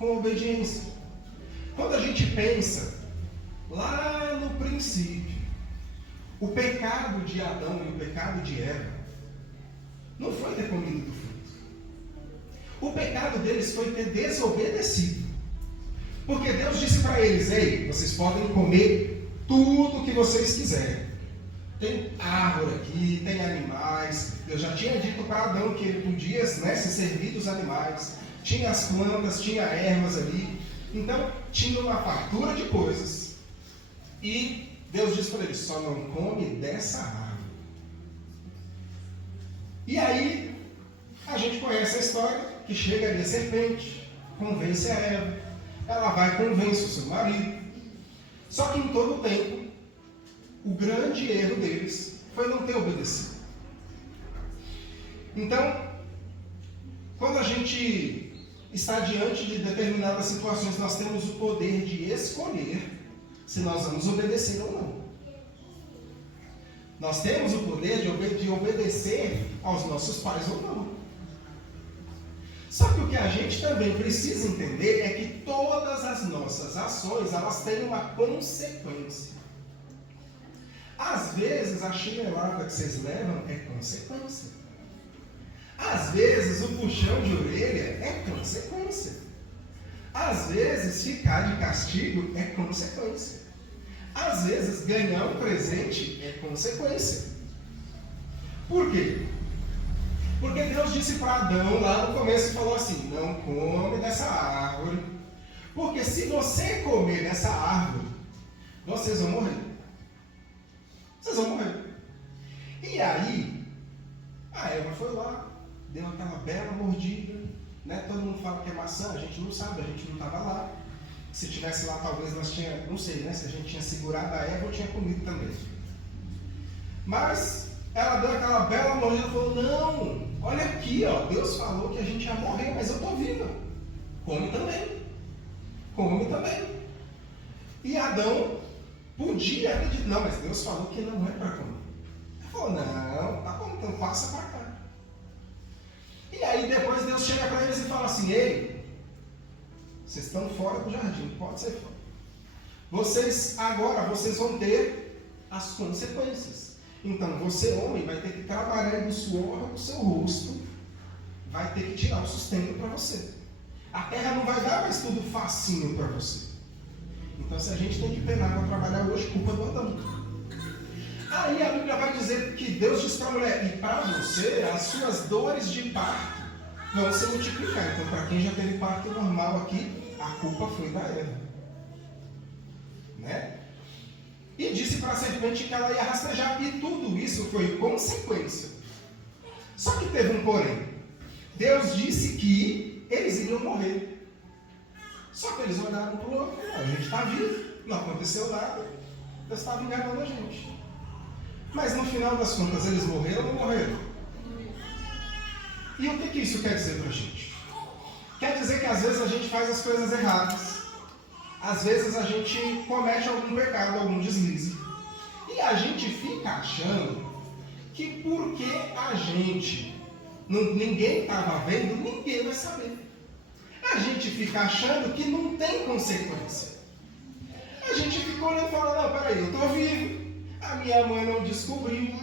com obediência. Quando a gente pensa lá no princípio, o pecado de Adão e o pecado de Eva não foi ter comido do fruto. O pecado deles foi ter desobedecido. Porque Deus disse para eles: ei, vocês podem comer tudo que vocês quiserem. Tem árvore aqui, tem animais. Eu já tinha dito para Adão que ele podia, né, se servir dos animais. Tinha as plantas, tinha ervas ali. Então, tinha uma fartura de coisas. E Deus disse para eles: só não come dessa árvore. E aí, a gente conhece a história, que chega ali a serpente, convence a Eva. Ela vai e convence o seu marido. Só que em todo o tempo, o grande erro deles foi não ter obedecido. Então, quando a gente está diante de determinadas situações, nós temos o poder de escolher se nós vamos obedecer ou não. Nós temos o poder de obedecer aos nossos pais ou não. Só que o que a gente também precisa entender é que todas as nossas ações, elas têm uma consequência. Às vezes, a chinelada que vocês levam é consequência. Às vezes, o puxão de orelha é consequência. Às vezes, ficar de castigo é consequência. Às vezes, ganhar um presente é consequência. Por quê? Porque Deus disse para Adão lá no começo e falou assim: não come dessa árvore, porque se você comer dessa árvore, vocês vão morrer. Vocês vão morrer. E aí, a Eva foi lá, deu aquela bela mordida, né? Todo mundo fala que é maçã, a gente não sabe, a gente não estava lá. Se tivesse lá, talvez nós tínhamos, não sei, né? Se a gente tinha segurado a Eva ou tinha comido também. Mas ela deu aquela bela mordida e falou: não, olha aqui, ó, Deus falou que a gente ia morrer, mas eu estou viva. Come também. Come também. E Adão podia acreditar: não, mas Deus falou que não é para comer. Ele falou: não, tá bom, então passa para cá. E aí depois Deus chega para eles e fala assim: ei, vocês estão fora do jardim, pode ser fora. Agora vocês vão ter as consequências. Então você, homem, vai ter que trabalhar do suor do seu rosto, vai ter que tirar o sustento para você. A terra não vai dar mais tudo facinho para você. Então, se a gente tem que penar para trabalhar hoje, culpa do Adão. Aí a Bíblia vai dizer que Deus diz para a mulher: e para você, as suas dores de parto vão se multiplicar. Então, para quem já teve parto normal aqui, a culpa foi da Eva. Né? E disse para a serpente que ela ia rastejar. E tudo isso foi consequência. Só que teve um porém. Deus disse que eles iriam morrer. Só que eles olharam para o outro: a gente está vivo, não aconteceu nada, Deus estava enganando a gente. Mas no final das contas, eles morreram ou não morreram? E o que isso quer dizer para a gente? Quer dizer que às vezes a gente faz as coisas erradas, às vezes a gente comete algum pecado, algum deslize, e a gente fica achando que porque a gente, ninguém estava vendo, ninguém vai saber. A gente fica achando que não tem consequência. A gente fica olhando e fala: não, peraí, eu estou vivo, a minha mãe não descobriu,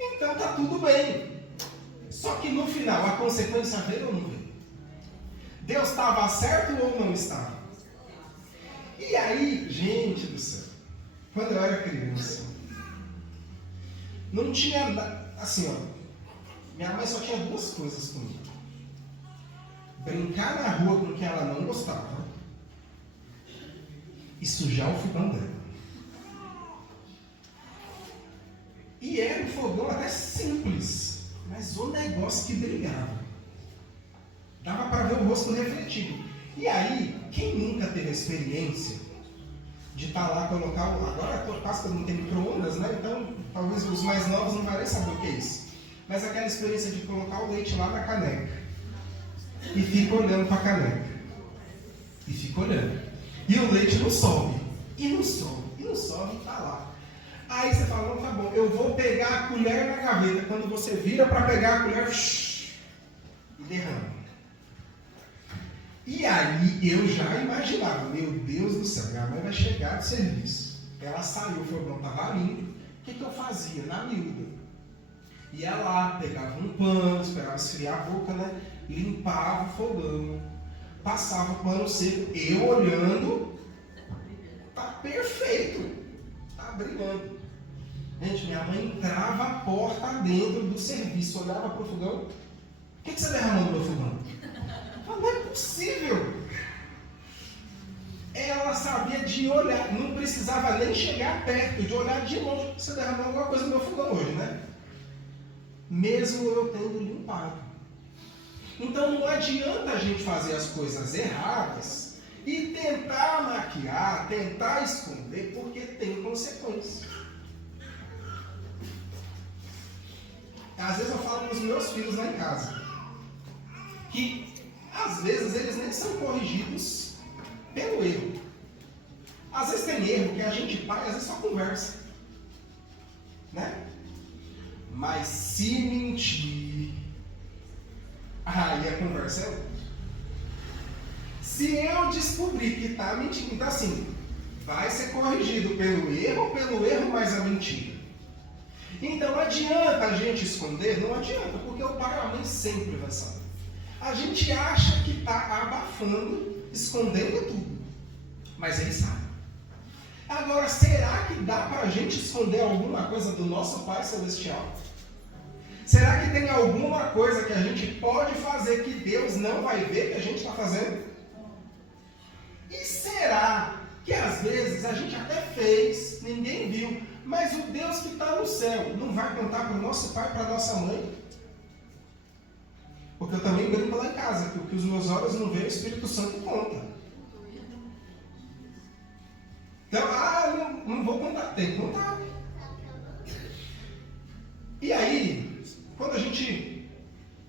então está tudo bem. Só que no final, a consequência veio ou não veio? Deus estava certo ou não estava? E aí, gente do céu, quando eu era criança, não tinha nada, assim, ó, minha mãe só tinha duas coisas comigo: brincar na rua com o que ela não gostava e sujar o fogão dela. E era um fogão até simples, mas o negócio que brilhava. Dava para ver o rosto refletido. E aí, quem nunca teve a experiência de estar lá, colocar... Agora a Páscoa não tem micro-ondas, né? Então, talvez os mais novos não vão nem saber o que é isso. Mas aquela experiência de colocar o leite lá na caneca e fica olhando para a caneca. E fica olhando. E o leite não sobe. E não sobe. E não sobe e está lá. Aí você fala: não, tá bom, eu vou pegar a colher na gaveta. Quando você vira para pegar a colher, e derrama. E aí eu já imaginava, meu Deus do céu, minha mãe vai chegar do serviço. Ela saiu, o fogão estava limpo. O que eu fazia? Na miúda. Ia lá, pegava um pano, esperava esfriar a boca, né? Limpava o fogão, passava o pano seco, eu olhando, tá perfeito, tá brilhando. Gente, minha mãe entrava a porta dentro do serviço, olhava pro fogão, o que você derramou no meu fogão? Não é possível. Ela sabia de olhar, não precisava nem chegar perto, de olhar de longe. Você derramou alguma coisa no meu fogão hoje, né? Mesmo eu tendo limpado. Então não adianta a gente fazer as coisas erradas e tentar maquiar, tentar esconder, porque tem consequência. Às vezes eu falo para os meus filhos lá em casa que às vezes eles nem são corrigidos pelo erro. Às vezes tem erro que a gente pai, às vezes só conversa, né? Mas se mentir, aí a conversa é outra. Se eu descobrir que está mentindo, então assim, vai ser corrigido pelo erro mais a mentira. Então adianta a gente esconder? Não adianta, porque o pai e a mãe sempre vai saber. A gente acha que está abafando, escondendo tudo, mas ele sabe. Agora, será que dá para a gente esconder alguma coisa do nosso Pai Celestial? Será que tem alguma coisa que a gente pode fazer que Deus não vai ver que a gente está fazendo? E será que às vezes a gente até fez, ninguém viu, mas o Deus que está no céu não vai contar para o nosso pai, para a nossa mãe? Porque eu também brinco lá em casa, que o que os meus olhos não veem, o Espírito Santo conta. Então, não vou contar, tem que contar. E aí, quando a gente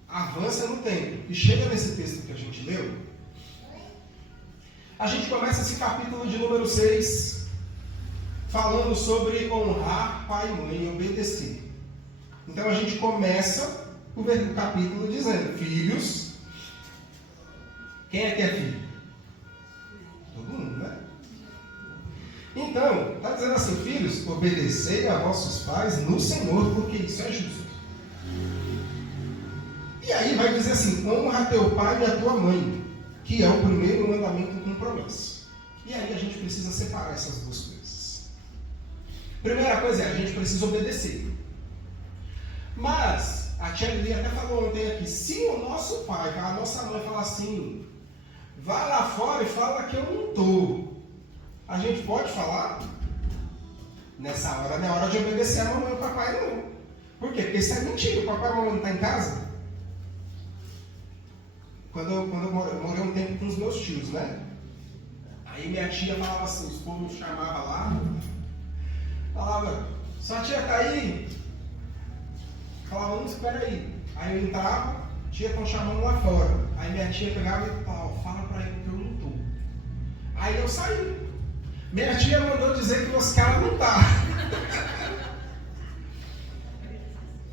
avança no tempo e chega nesse texto que a gente leu, a gente começa esse capítulo de número 6, falando sobre honrar pai e mãe e obedecer. Então a gente começa o capítulo dizendo, filhos, quem é que é filho? Todo mundo, né? Então, está dizendo assim, filhos, obedecei a vossos pais no Senhor, porque isso é justo. E aí vai dizer assim, honra teu pai e a tua mãe, que é o primeiro mandamento com promessa. E aí a gente precisa separar essas duas coisas. Primeira coisa é, a gente precisa obedecer. Mas, a tia Lili até falou ontem aqui, se o nosso pai, a nossa mãe falar assim, vá lá fora e fala que eu não estou. A gente pode falar? Nessa hora não é hora de obedecer a mamãe e o papai, não. Por quê? Porque isso é mentira. O papai e a mamãe não estão em casa. Quando eu morei um tempo com os meus tios, né? Aí minha tia falava assim, os povos me chamavam lá, falava, sua tia tá aí? Falava, não, espera aí. Aí eu entrava, tia estão chamando lá fora. Aí minha tia pegava e falava, fala pra ele que eu não tô. Aí eu saí. Minha tia mandou dizer que os caras não tá.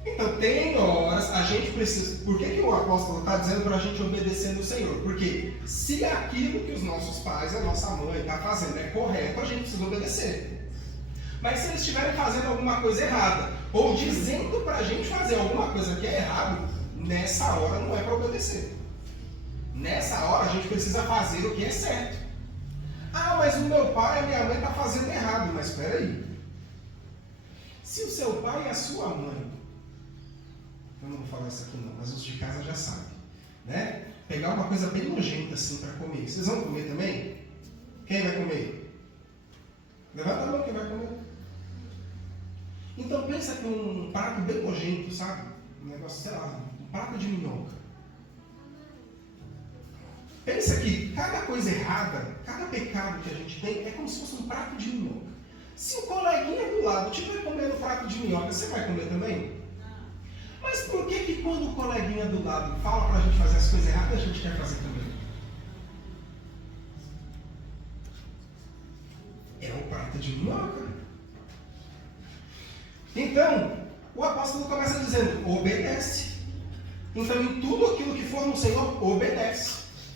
Então tem horas, a gente precisa... Por que o apóstolo está dizendo para a gente obedecer no Senhor? Porque se aquilo que os nossos pais, a nossa mãe está fazendo é correto, a gente precisa obedecer. Mas se eles estiverem fazendo alguma coisa errada, ou dizendo para a gente fazer alguma coisa que é errado, nessa hora não é para obedecer. Nessa hora a gente precisa fazer o que é certo. Ah, mas o meu pai e a minha mãe estão fazendo errado. Mas espera aí. Se o seu pai e a sua mãe, eu não vou falar isso aqui não, mas os de casa já sabem, né? Pegar uma coisa bem nojenta assim para comer. Vocês vão comer também? Quem vai comer? Levanta a mão, quem vai comer? Então pensa que um prato bem nojento, sabe? Um negócio, sei lá, um prato de minhoca. Pensa que cada coisa errada, cada pecado que a gente tem é como se fosse um prato de minhoca. Se o coleguinha do lado estiver comendo prato de minhoca, você vai comer também? Mas por que quando o coleguinha do lado fala para a gente fazer as coisas erradas, a gente quer fazer também? É um prato de minhoca. Então, o apóstolo começa dizendo, obedece. Então, em tudo aquilo que for no Senhor, obedece.